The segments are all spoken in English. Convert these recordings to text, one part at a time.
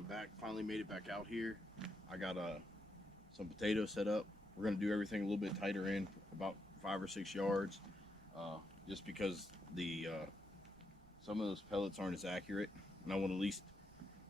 I'm back. Finally made it back out here. I got some potatoes set up. We're gonna do everything a little bit tighter in, about 5 or 6 yards, just because the some of those pellets aren't as accurate, and I want to at least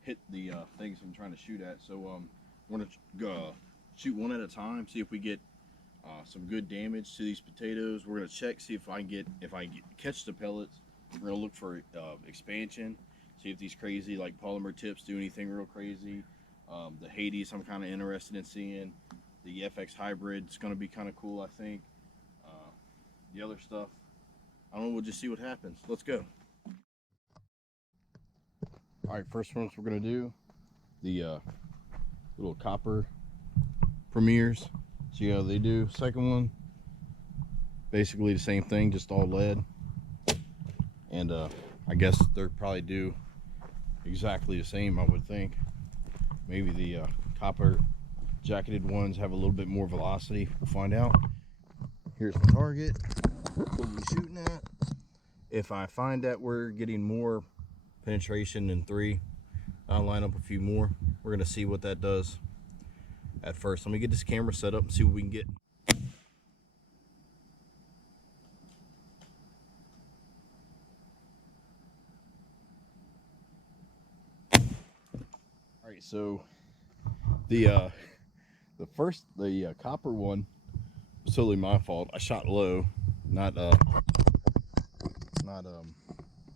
hit the things I'm trying to shoot at. So we're gonna shoot one at a time, see if we get some good damage to these potatoes. We're gonna check, see if I catch the pellets. We're gonna look for expansion, see if these crazy like polymer tips do anything real crazy. The Hades I'm kind of interested in seeing. The FX hybrid is gonna be kind of cool, I think. The other stuff, I don't know, we'll just see what happens. Let's go. All right, first ones we're gonna do the little copper premieres. See how they do. Second one, basically the same thing, just all lead. And I guess they'll probably do exactly the same, I would think. Maybe the copper jacketed ones have a little bit more velocity. We'll find out. Here's my target. What are we shooting at? If I find that we're getting more penetration than 3, I'll line up a few more. We're gonna see what that does at first. Let me get this camera set up and see what we can get. All right, so the copper one was totally my fault. I shot low, not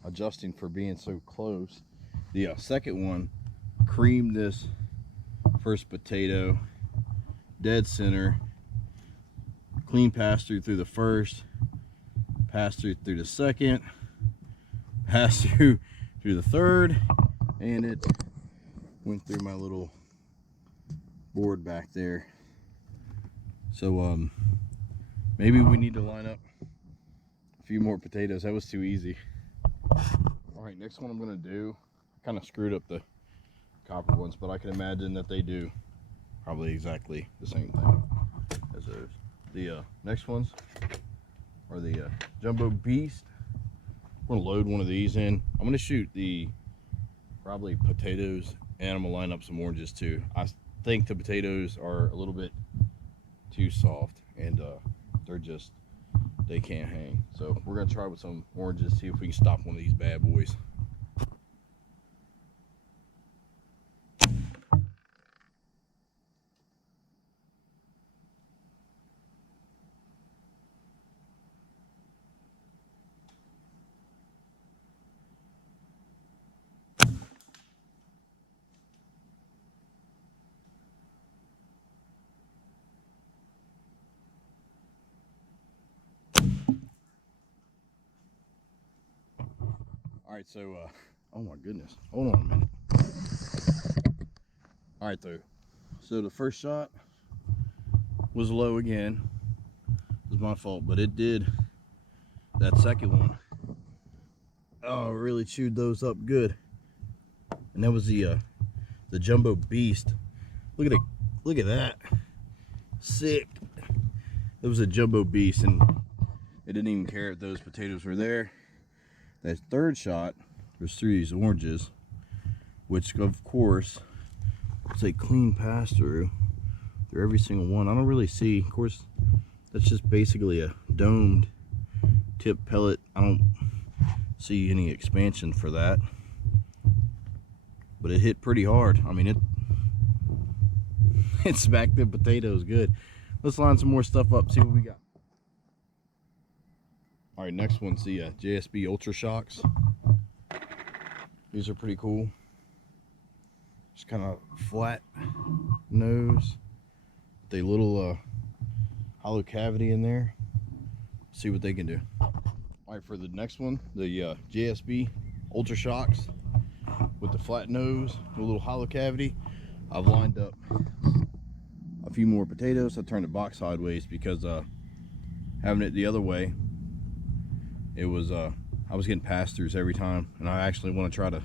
adjusting for being so close. The second one creamed this first potato dead center, clean pass through the first, pass through the second, pass through the third, and it went through my little board back there. So maybe we need to line up a few more potatoes. That was too easy. All right, next one I'm gonna do, kind of screwed up the copper ones, but I can imagine that they do probably exactly the same thing as those. The next ones are the Jumbo Beast. I'm gonna load one of these in. I'm gonna shoot the probably potatoes, and I'm gonna line up some oranges too. I think the potatoes are a little bit too soft, and they can't hang. So we're gonna try with some oranges, see if we can stop one of these bad boys. All right, so oh my goodness, hold on a minute. All right, so the first shot was low again. It was my fault, but it did. That second one, oh, it really chewed those up good. And that was the Jumbo Beast. Look at that, sick. It was a Jumbo Beast, and it didn't even care if those potatoes were there. That third shot was through these oranges, which of course it's a clean pass through every single one. I don't really see, of course, that's just basically a domed tip pellet. I don't see any expansion for that, but it hit pretty hard. I mean, it smacked the potatoes good. Let's line some more stuff up, see what we got. All right, next one's the JSB Ultra Shocks. These are pretty cool. Just kind of flat nose, with a little hollow cavity in there. See what they can do. All right, for the next one, the JSB Ultra Shocks with the flat nose, with a little hollow cavity. I've lined up a few more potatoes. I turned the box sideways because having it the other way, it was I was getting pass-throughs every time, and I actually want to try to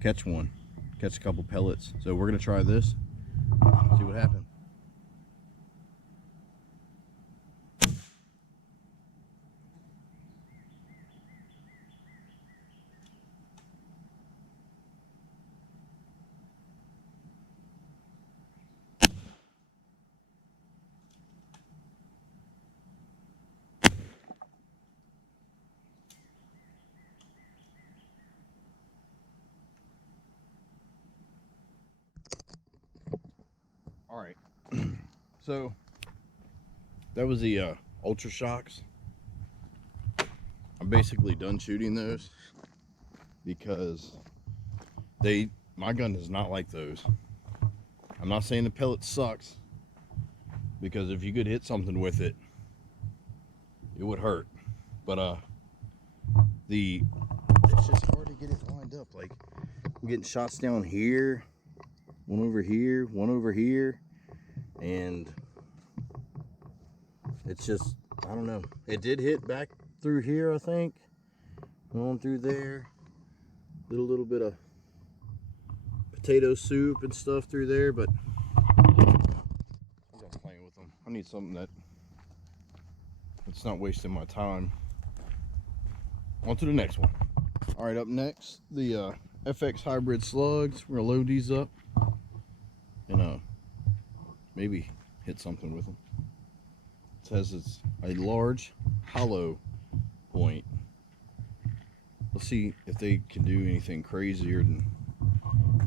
catch a couple pellets. So we're gonna try this, see what happens. Alright, so that was the Ultra Shocks. I'm basically done shooting those because my gun is not like those. I'm not saying the pellet sucks, because if you could hit something with it, it would hurt. But it's just hard to get it lined up. Like, I'm getting shots down here, one over here, one over here, and it's just, I don't know. It did hit back through here, I think. Going through there. Little bit of potato soup and stuff through there, but I'm just playing with them. I need something that's not wasting my time. On to the next one. All right, up next, the FX hybrid slugs. We're gonna load these up and maybe hit something with them. It says it's a large hollow point. Let's see if they can do anything crazier than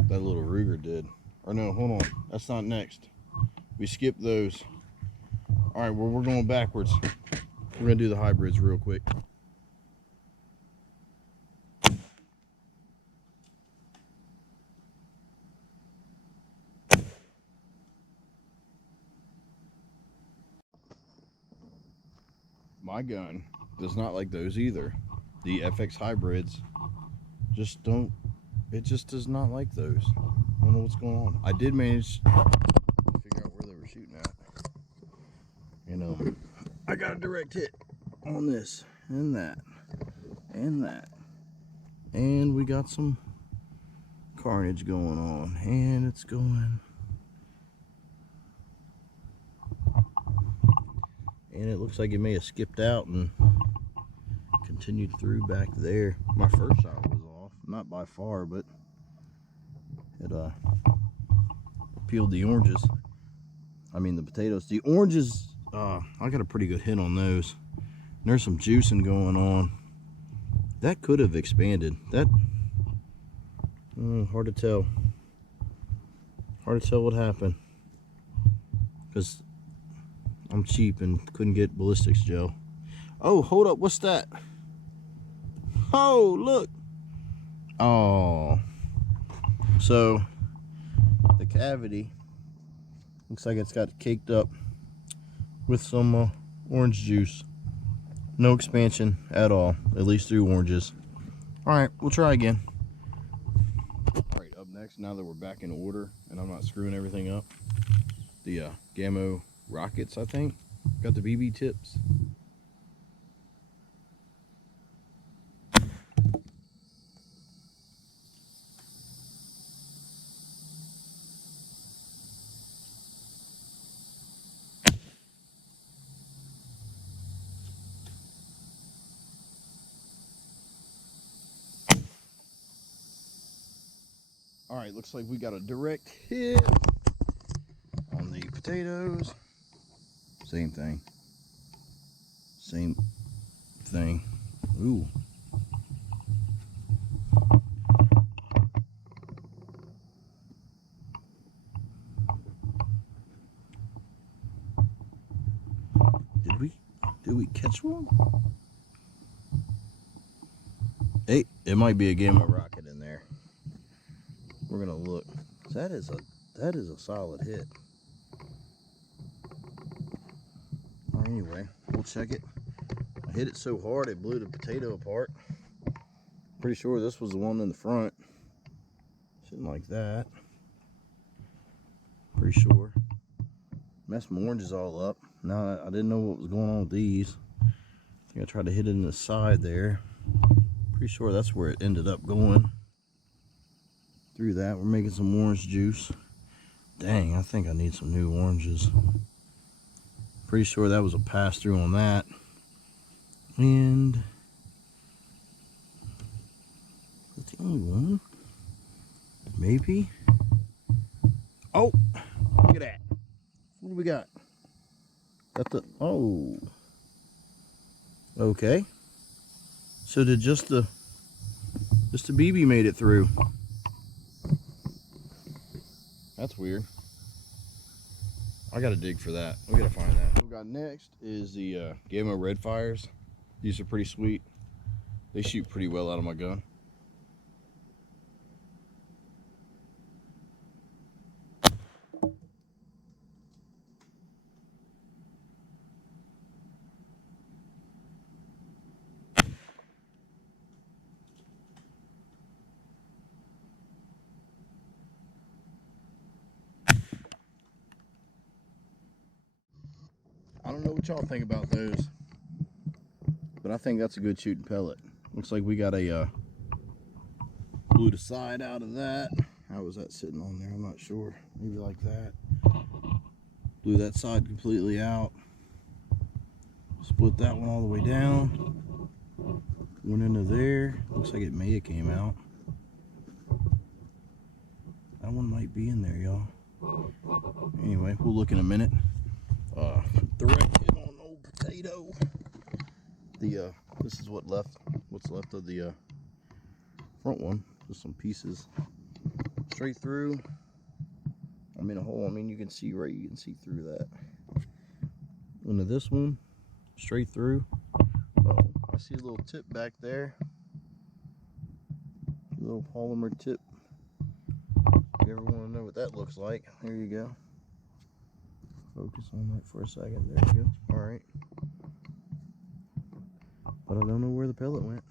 that little Ruger did. Or no, hold on, that's not next. We skipped those. All right, well, we're going backwards. We're gonna do the hybrids real quick. My gun does not like those either. The FX hybrids just don't, it just does not like those. I don't know what's going on. I did manage to figure out where they were shooting at. I got a direct hit on this and that and that. And we got some carnage going on, and it's going. And it looks like it may have skipped out and continued through back there. My first shot was off, not by far, but it peeled the oranges. I mean the potatoes. The oranges, I got a pretty good hit on those. And there's some juicing going on. That could have expanded. That, hard to tell. Hard to tell what happened. Because I'm cheap and couldn't get ballistics gel. Oh, hold up, what's that? Oh, look. Oh. So, the cavity looks like it's got caked up with some orange juice. No expansion at all, at least through oranges. All right, we'll try again. All right, up next, now that we're back in order and I'm not screwing everything up, the Gamo rockets, I think. Got the BB tips. All right, looks like we got a direct hit on the potatoes. Same thing. Same thing. Ooh. Did we catch one? Hey, it might be a Gamo rocket in there. We're gonna look. That is a solid hit. Anyway, we'll check it. I hit it so hard it blew the potato apart. Pretty sure this was the one in the front. Something like that. Pretty sure. Messed my oranges all up. Now I didn't know what was going on with these. I think I tried to hit it in the side there. Pretty sure that's where it ended up going. Through that, we're making some orange juice. Dang, I think I need some new oranges. Pretty sure that was a pass through on that. And is that the only one? Maybe. Oh, look at that. What do we got? Got the, oh. Okay. So did just the BB made it through. That's weird. I gotta dig for that. We gotta find that. What we got next is the Gamo red fires. These are pretty sweet. They shoot pretty well out of my gun. I don't know what y'all think about those, but I think that's a good shooting pellet. Looks like we got a blew the side out of that. How was that sitting on there? I'm not sure. Maybe like that. Blew that side completely out. Split that one all the way down. Went into there. Looks like it may have came out. That one might be in there, y'all. Anyway, we'll look in a minute. Direct hit on old potato. This is what's left of the front one. Just some pieces straight through. I'm in a hole. I mean, you can see through that. Into this one, straight through. Oh, I see a little tip back there. A little polymer tip. If you ever want to know what that looks like, there you go. Focus on that for a second. There you go. All right. But I don't know where the pellet went.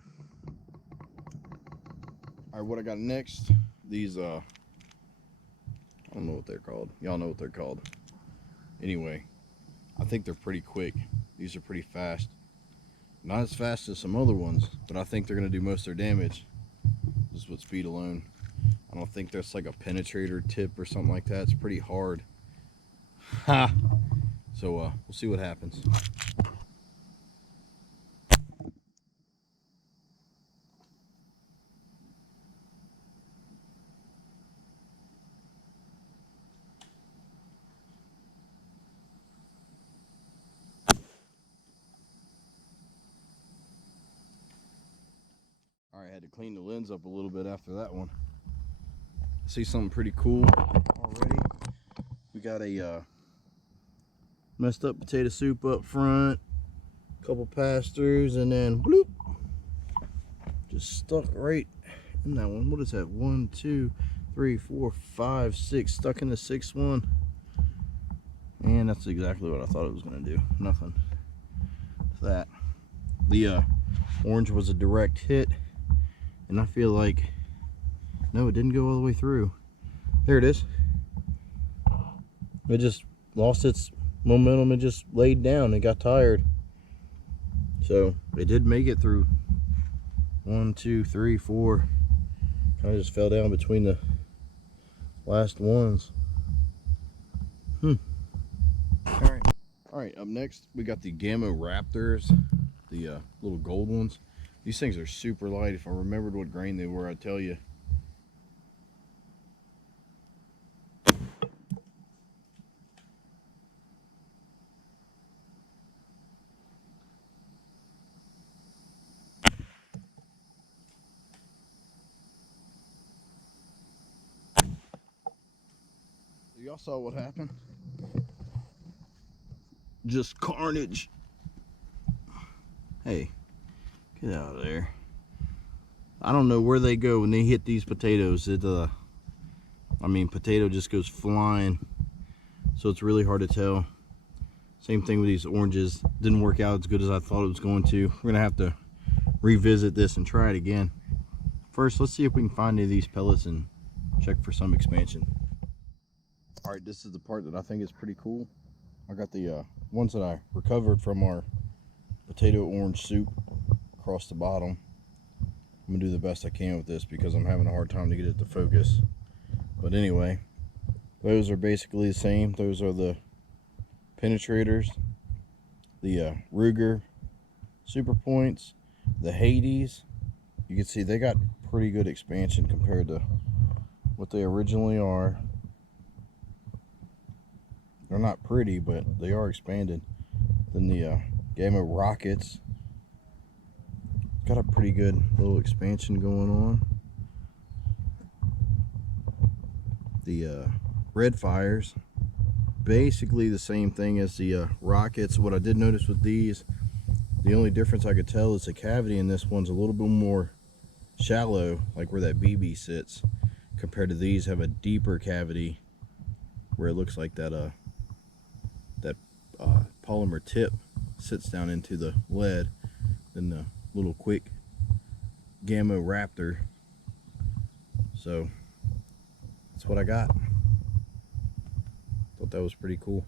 All right, what I got next? These I don't know what they're called. Y'all know what they're called. Anyway, I think they're pretty quick. These are pretty fast. Not as fast as some other ones, but I think they're gonna do most of their damage just with speed alone. I don't think there's like a penetrator tip or something like that. It's pretty hard. Ha! So we'll see what happens. All right, I had to clean the lens up a little bit after that one. See something pretty cool already. We got a messed up potato soup up front, a couple pastors, and then bloop, just stuck right in that one. What is that? 1, 2, 3, 4, 5, 6. Stuck in the 6th one. And that's exactly what I thought it was going to do. Nothing. That. The orange was a direct hit. And I feel like, no, it didn't go all the way through. There it is. It just lost its momentum and just laid down. It got tired. So it did make it through 1, 2, 3, 4. Kind of just fell down between the last ones. All right, up next we got the Gamo Raptors, the little gold ones. These things are super light. If I remembered what grain they were, I'd tell you. Y'all saw what happened? Just carnage. Hey, get out of there. I don't know where they go when they hit these potatoes. I mean, potato just goes flying. So it's really hard to tell. Same thing with these oranges. Didn't work out as good as I thought it was going to. We're gonna have to revisit this and try it again. First, let's see if we can find any of these pellets and check for some expansion. All right, this is the part that I think is pretty cool. I got the ones that I recovered from our potato orange soup across the bottom. I'm gonna do the best I can with this because I'm having a hard time to get it to focus. But anyway, those are basically the same. Those are the penetrators, the Ruger super points, the Hades. You can see they got pretty good expansion compared to what they originally are. They're not pretty, but they are expanded. Then the Gamo rockets got a pretty good little expansion going on. The red fires basically the same thing as the rockets. What I did notice with these, the only difference I could tell is the cavity in this one's a little bit more shallow, like where that BB sits, compared to these have a deeper cavity where it looks like that polymer tip sits down into the lead than the little quick Gamo Raptor. So that's what I got. Thought that was pretty cool.